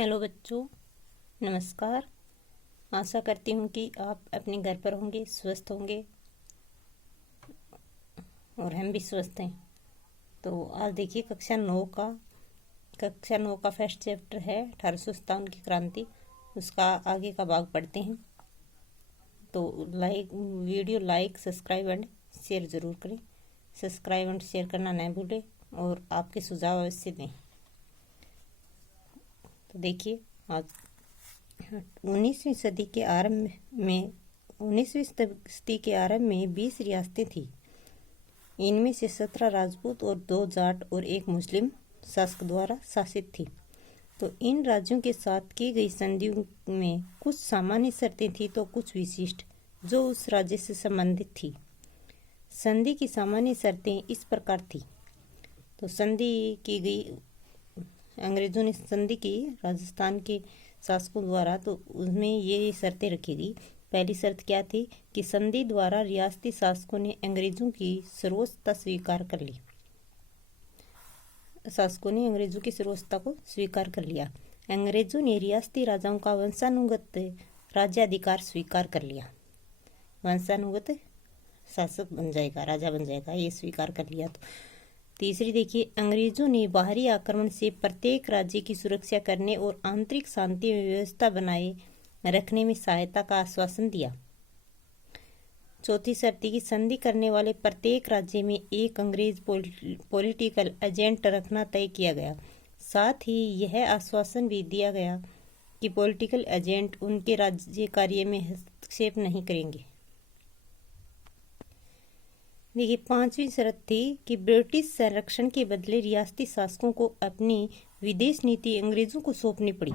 Hello बच्चों, नमस्कार। आशा करती हूँ कि आप अपने घर पर होंगे, स्वस्थ होंगे और हम भी स्वस्थ हैं। तो आज देखिए कक्षा 9 का फर्स्ट चैप्टर है 1857 की क्रांति। उसका आगे का भाग पढ़ते हैं। तो video like, subscribe and share ज़रूर करें। सब्सक्राइब एंड शेयर करना न भूलें और आपके सुझाव अवश्य दें। तो देखिए, आज 19वीं सदी के आरंभ में 20 रियासतें थीं। इनमें से 17 राजपूत और 2 जाट और एक मुस्लिम शासक द्वारा शासित थी। तो इन राज्यों के साथ की गई संधियों में कुछ सामान्य शर्तें थी तो कुछ विशिष्ट, जो उस राज्य से संबंधित थी। संधि की सामान्य शर्तें इस प्रकार थी। तो अंग्रेजों ने संधि की राजस्थान के शासकों द्वारा, तो उसमें ये शर्तें रखी गई। पहली शर्त क्या थी कि संधि द्वारा रियासती शासकों ने अंग्रेजों की सर्वोच्चता को स्वीकार कर लिया। अंग्रेजों ने रियासती राजाओं का वंशानुगत राज्याधिकार स्वीकार कर लिया। वंशानुगत शासक बन जाएगा, राजा बन जाएगा, ये स्वीकार कर लिया। तो तीसरी देखिए, अंग्रेजों ने बाहरी आक्रमण से प्रत्येक राज्य की सुरक्षा करने और आंतरिक शांति व्यवस्था बनाए रखने में सहायता का आश्वासन दिया। चौथी शर्त की संधि करने वाले प्रत्येक राज्य में एक अंग्रेज पॉलिटिकल एजेंट रखना तय किया गया। साथ ही यह आश्वासन भी दिया गया कि पॉलिटिकल एजेंट उनके राज्य कार्य में हस्तक्षेप नहीं करेंगे। देखिए, पांचवी शर्त थी कि ब्रिटिश संरक्षण के बदले रियासती शासकों को अपनी विदेश नीति अंग्रेजों को सौंपनी पड़ी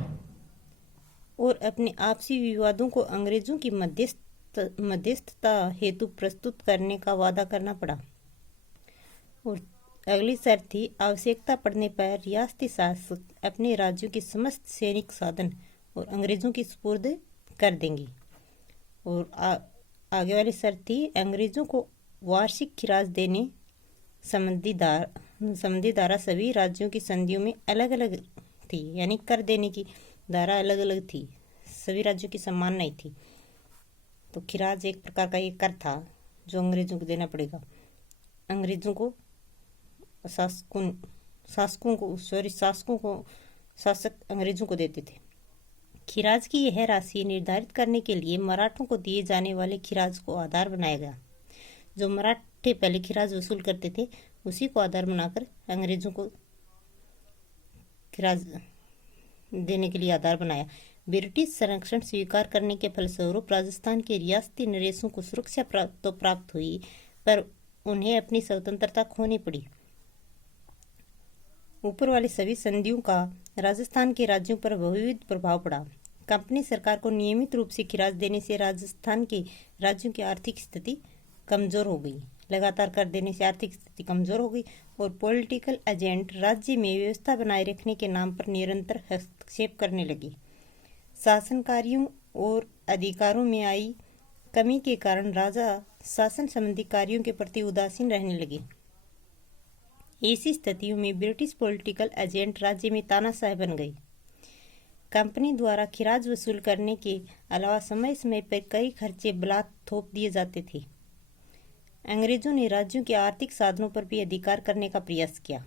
और अपने आपसी विवादों को अंग्रेजों की मध्यस्थता हेतु प्रस्तुत करने का वादा करना पड़ा। और अगली शर्त थी, आवश्यकता पड़ने पर रियासती शासक अपने राज्यों के समस्त सैनिक साधन और अंग्रेजों की सुपुर्द कर देंगे। और आगे वाली शर्त थी, अंग्रेजों को वार्षिक खिराज देने संबंधी धारा सभी राज्यों की संधियों में अलग अलग थी, यानी कर देने की धारा अलग अलग थी, सभी राज्यों की समान नहीं थी। तो खिराज एक प्रकार का एक कर था जो अंग्रेजों को देना पड़ेगा। शासक अंग्रेजों को देते थे। खिराज की यह राशि निर्धारित करने के लिए मराठों को दिए जाने वाले खिराज को आधार बनाया गया। जो मराठे पहले खिराज वसूल करते थे, उसी को आधार बनाकर अंग्रेजों को खिराज देने के लिए आधार बनाया। ब्रिटिश संरक्षण स्वीकार करने के फलस्वरूप राजस्थान के रियासती नरेशों को सुरक्षा प्राप्त हुई, पर उन्हें अपनी स्वतंत्रता खोनी पड़ी। ऊपर वाली सभी संधियों का राजस्थान के राज्यों पर बहुविध प्रभाव पड़ा। कंपनी सरकार को नियमित रूप से खिराज देने से राजस्थान के राज्यों की आर्थिक स्थिति कमजोर हो गई। लगातार कर देने से आर्थिक स्थिति कमजोर हो गई और पॉलिटिकल एजेंट राज्य में व्यवस्था बनाए रखने के नाम पर निरंतर हस्तक्षेप करने लगे। शासन कार्यों और अधिकारों में आई कमी के कारण राजा शासन संबंधी कार्यों के प्रति उदासीन रहने लगे। ऐसी स्थितियों में ब्रिटिश पॉलिटिकल एजेंट राज्य में तानाशाह बन गए। कंपनी द्वारा खिराज वसूल करने के अलावा समय समय पर कई खर्चे बलात् थोप दिए जाते थे। अंग्रेजों ने राज्यों के आर्थिक साधनों पर भी अधिकार करने का प्रयास किया।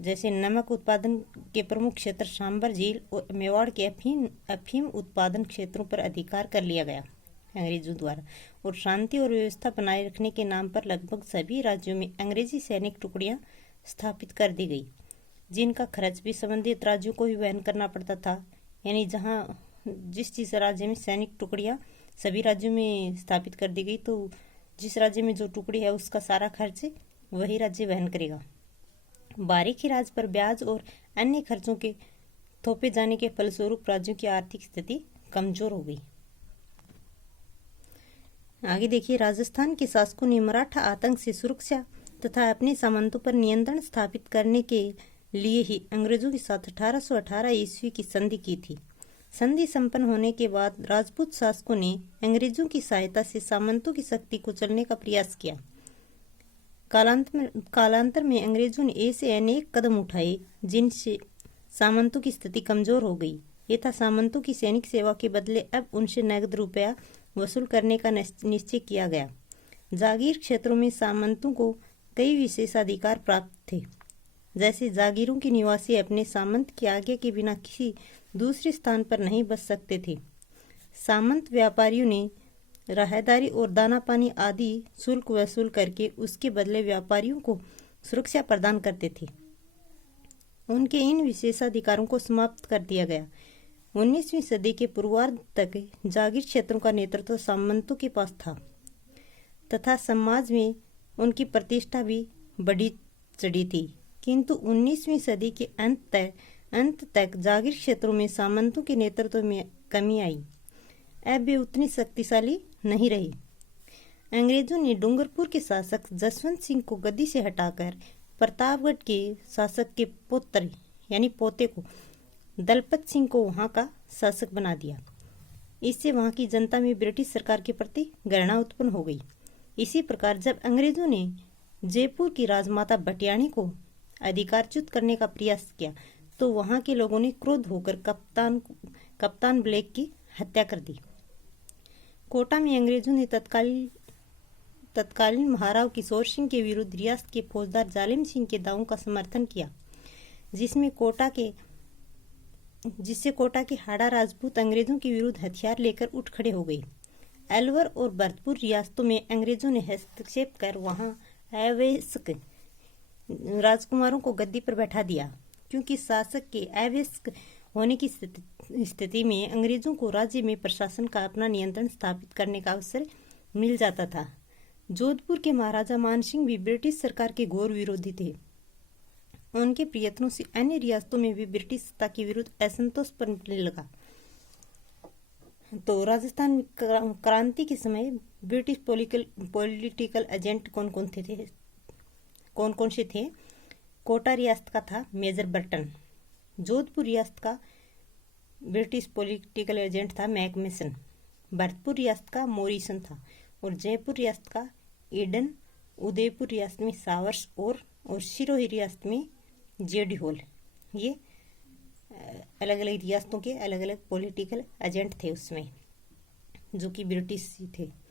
जैसे नमक उत्पादन के प्रमुख क्षेत्र सांबर झील और मेवाड़ के अफीम उत्पादन क्षेत्रों पर अधिकार कर लिया गया अंग्रेजों द्वारा। और शांति और व्यवस्था बनाए रखने के नाम पर लगभग सभी राज्यों में अंग्रेजी सैनिक टुकड़ियां स्थापित कर दी गई, जिनका खर्च भी संबंधित राज्यों को ही वहन करना पड़ता था। यानी जिस राज्य में सैनिक टुकड़ियां सभी राज्यों में स्थापित कर दी गई, तो जिस राज्य में जो टुकड़ी है उसका सारा खर्च वही राज्य वहन करेगा। बाहरी खिराज पर ब्याज और अन्य खर्चों के थोपे जाने के फलस्वरूप राज्यों की आर्थिक स्थिति कमजोर हो गई। आगे देखिए, राजस्थान के शासकों ने मराठा आतंक से सुरक्षा तथा अपने सामंतों पर नियंत्रण स्थापित करने के लिए ही अंग्रेजों के साथ 1818 ईस्वी की संधि की थी। संधि संपन्न होने के बाद राजपूत शासकों ने अंग्रेजों की सहायता से सामंतों की शक्ति को कुचलने का प्रयास किया। कालांतर में अंग्रेजों ने ऐसे अनेक कदम उठाए जिनसे सामंतों की स्थिति कमजोर हो गई। ये था सामंतों की सैनिक सेवा के बदले अब उनसे नगद रुपया वसूल करने का निश्चय किया गया। जागीर क्षेत्रों में सामंतों को कई विशेषाधिकार प्राप्त थे, जैसे जागीरों के निवासी अपने सामंत की आज्ञा के बिना किसी दूसरे स्थान पर नहीं बस सकते थे। सामंत व्यापारियों ने राहदारी और दाना पानी आदि शुल्क वसूल करके उसके बदले व्यापारियों को सुरक्षा प्रदान करते थे। उनके इन विशेषाधिकारों को समाप्त कर दिया गया। 19वीं सदी के पूर्वार्ध तक जागीर क्षेत्रों का नेतृत्व सामंतों के पास था तथा समाज में उनकी प्रतिष्ठा भी बढ़ी चढ़ी थी, किंतु 19वीं सदी के अंत तक जागीर क्षेत्रों में सामंतों के नेतृत्व में कमी आई। अब वे उतनी शक्तिशाली नहीं रहे। अंग्रेजों ने डूंगरपुर के शासक जसवंत सिंह को गद्दी से हटाकर प्रतापगढ़ के शासक के पुत्र यानी पोते को दलपत सिंह को वहां का शासक बना दिया। इससे वहां की जनता में ब्रिटिश सरकार के प्रति घृणा उत्पन्न हो गई। इसी प्रकार जब अंग्रेजों ने जयपुर की राजमाता भटियाणी को अधिकारच्युत करने का प्रयास किया तो वहां के लोगों ने क्रोध होकर कप्तान ब्लैक की हत्या कर दी। कोटा में अंग्रेजों ने तत्कालीन महाराव किशोर सिंह के विरुद्ध रियासत के फौजदार जालिम सिंह के दावों का समर्थन किया, जिससे कोटा के हाड़ा राजपूत अंग्रेजों के विरुद्ध हथियार लेकर उठ खड़े हो गए। अलवर और भरतपुर रियासतों में अंग्रेजों ने हस्तक्षेप कर वहां अवयस्क राजकुमारों को गद्दी पर बैठा दिया, क्योंकि शासक के अवयस्क होने की स्थिति में अंग्रेजों को राज्य में प्रशासन का अपना नियंत्रण स्थापित करने का अवसर मिल जाता था। जोधपुर के महाराजा मानसिंह भी ब्रिटिश सरकार के घोर विरोधी थे। उनके प्रयत्नों से अन्य रियासतों में भी ब्रिटिश सत्ता के विरुद्ध असंतोष पनपने लगा। तो राजस्थान क्रांति के समय ब्रिटिश पॉलिटिकल एजेंट कौन कौन से थे? कोटा रियासत का था मेजर बर्टन। जोधपुर रियासत का ब्रिटिश पॉलिटिकल एजेंट था मैकमिसन। भरतपुर रियासत का मोरिसन था और जयपुर रियासत का ईडन। उदयपुर रियासत में सावर्स और सिरोही रियासत में जेडी होल। ये अलग अलग रियासतों के अलग अलग पॉलिटिकल एजेंट थे उसमें, जो कि ब्रिटिश थे।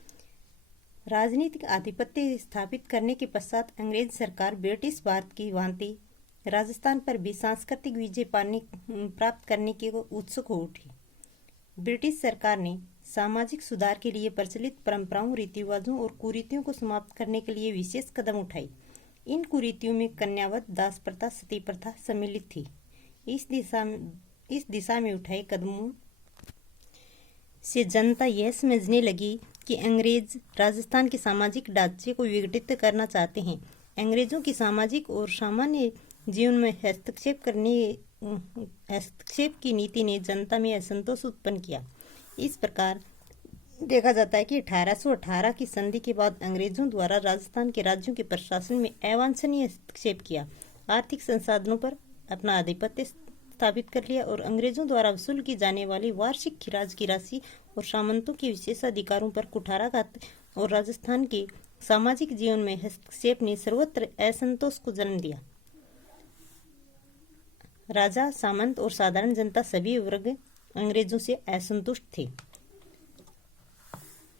राजनीतिक आधिपत्य स्थापित करने के पश्चात अंग्रेज सरकार ब्रिटिश भारत की भांति राजस्थान पर भी सांस्कृतिक विजय प्राप्त करने के उत्सुक हो उठी। ब्रिटिश सरकार ने सामाजिक सुधार के लिए प्रचलित परंपराओं, रीतिरिवाजों और कुरीतियों को समाप्त करने के लिए विशेष कदम उठाए। इन कुरीतियों में कन्यावध, दास प्रथा, सती प्रथा सम्मिलित थी। इस दिशा में उठाए कदमों से जनता यह समझने लगी कि अंग्रेज राजस्थान के सामाजिक ढांचे को विघटित करना चाहते हैं। अंग्रेजों की सामाजिक और सामान्य जीवन में हस्तक्षेप की नीति ने जनता में असंतोष उत्पन्न किया। इस प्रकार देखा जाता है कि 1818 की संधि के बाद अंग्रेजों द्वारा राजस्थान के राज्यों के प्रशासन में अवांछनीय हस्तक्षेप किया, आर्थिक संसाधनों पर अपना आधिपत्य स्थापित कर लिया और अंग्रेजों द्वारा वसूल की जाने वाली वार्षिक खिराज की राशि और सामंतों के विशेषाधिकारों पर कुठाराघात और राजस्थान के सामाजिक जीवन में हस्तक्षेप ने सर्वत्र असंतोष को जन्म दिया। राजा, सामंत और साधारण जनता सभी वर्ग अंग्रेजों से असंतुष्ट थे।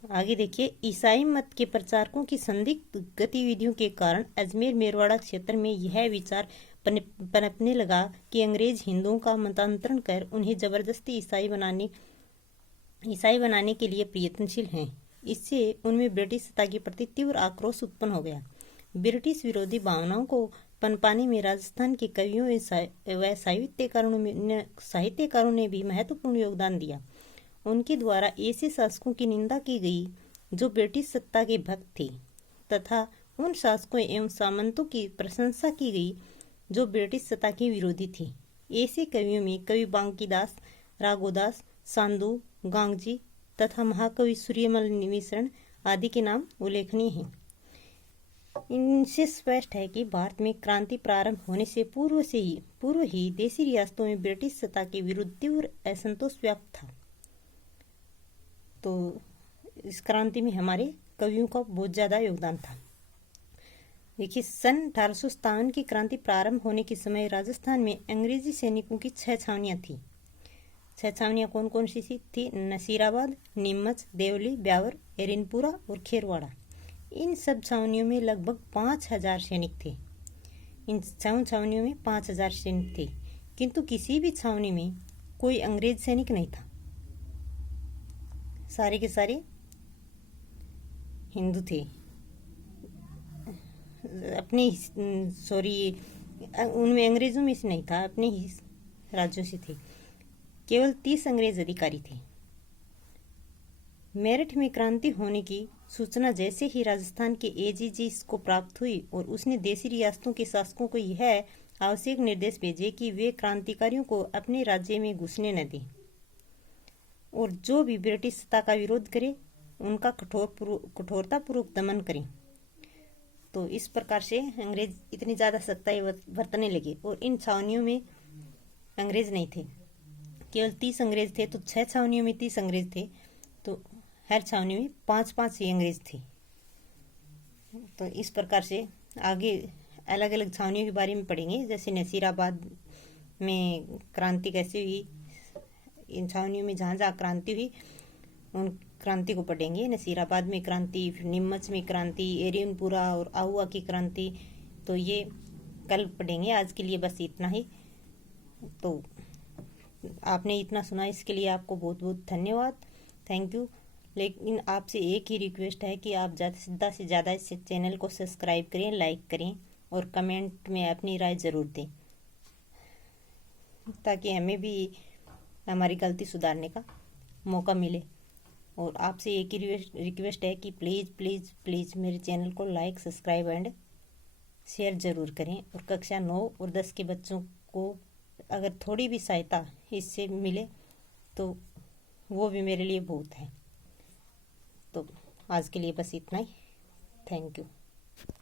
आगे देखिए, ईसाई मत के प्रचारकों की संदिग्ध गतिविधियों के कारण अजमेर मेरवाड़ा क्षेत्र में यह विचार पनपने लगा कि अंग्रेज हिंदुओं का मतांतरण कर उन्हें जबरदस्ती ईसाई बनाने के लिए प्रयत्नशील हैं। इससे उनमें ब्रिटिश सत्ता के प्रति तीव्र आक्रोश उत्पन्न हो गया। ब्रिटिश विरोधी भावनाओं को पनपाने में राजस्थान के कवियों व साहित्यकारों ने भी महत्वपूर्ण योगदान दिया। उनके द्वारा ऐसे शासकों की निंदा की गई जो ब्रिटिश सत्ता के भक्त थे तथा उन शासकों एवं सामंतों की प्रशंसा की गई जो ब्रिटिश सत्ता के विरोधी थे। ऐसे कवियों में कवि बांकीदास, राघोदास, सांदू, गांगजी तथा महाकवि सूर्यमल मिश्रण आदि के नाम उल्लेखनीय हैं। इनसे स्पष्ट है कि भारत में क्रांति प्रारंभ होने से पूर्व ही देशी रियासतों में ब्रिटिश सत्ता के विरुद्ध तीव्र असंतोष व्याप्त था। तो इस क्रांति में हमारे कवियों का बहुत ज्यादा योगदान था। देखिए, सन 1857 की क्रांति प्रारंभ होने के समय राजस्थान में अंग्रेजी सैनिकों की 6 छावनियां थी। 6 छावनियां कौन कौन सी थी? नसीराबाद, नीमच, देवली, ब्यावर, एरिनपुरा और खेरवाड़ा। इन सब छावनियों में लगभग 5,000 सैनिक थे। इन 6 छावनियों में 5,000 सैनिक थे, किंतु किसी भी छावनी में कोई अंग्रेज सैनिक नहीं था। सारे के सारे हिंदू थे। अपने उनमें अंग्रेजों में से नहीं था, अपने ही राज्यों से थे। केवल 30 अंग्रेज अधिकारी थे। मेरठ में क्रांति होने की सूचना जैसे ही राजस्थान के एजीजी को प्राप्त हुई और उसने देशी रियासतों के शासकों को यह आवश्यक निर्देश भेजे कि वे क्रांतिकारियों को अपने राज्य में घुसने न दें और जो भी ब्रिटिश सत्ता का विरोध करे उनका कठोरतापूर्वक दमन करें। तो इस प्रकार से अंग्रेज इतनी ज़्यादा सत्ताएं बरतने लगे और इन छावनियों में अंग्रेज नहीं थे, केवल 30 अंग्रेज थे। तो 6 छावनियों में 30 अंग्रेज थे, तो हर छावनी में 5-5 ही अंग्रेज थे। तो इस प्रकार से आगे अलग अलग छावनियों के बारे में पढ़ेंगे, जैसे नसीराबाद में क्रांति कैसे हुई, इन छावनियों में जहाँ जहाँ क्रांति हुई उन क्रांति को पढ़ेंगे। नसीराबाद में क्रांति, फिर नीमच में क्रांति, एरियनपुरा और आहुआ की क्रांति, तो ये कल पढ़ेंगे। आज के लिए बस इतना ही। तो आपने इतना सुना, इसके लिए आपको बहुत बहुत धन्यवाद, थैंक यू। लेकिन आपसे एक ही रिक्वेस्ट है कि आप ज़्यादा से ज़्यादा इस चैनल को सब्सक्राइब करें, लाइक करें और कमेंट में अपनी राय ज़रूर दें, ताकि हमें भी हमारी गलती सुधारने का मौका मिले। और आपसे एक ही रिक्वेस्ट है कि प्लीज़ प्लीज़ प्लीज़ मेरे चैनल को लाइक, सब्सक्राइब एंड शेयर ज़रूर करें। और कक्षा 9 और 10 के बच्चों को अगर थोड़ी भी सहायता इससे मिले तो वो भी मेरे लिए बहुत है। तो आज के लिए बस इतना ही, थैंक यू।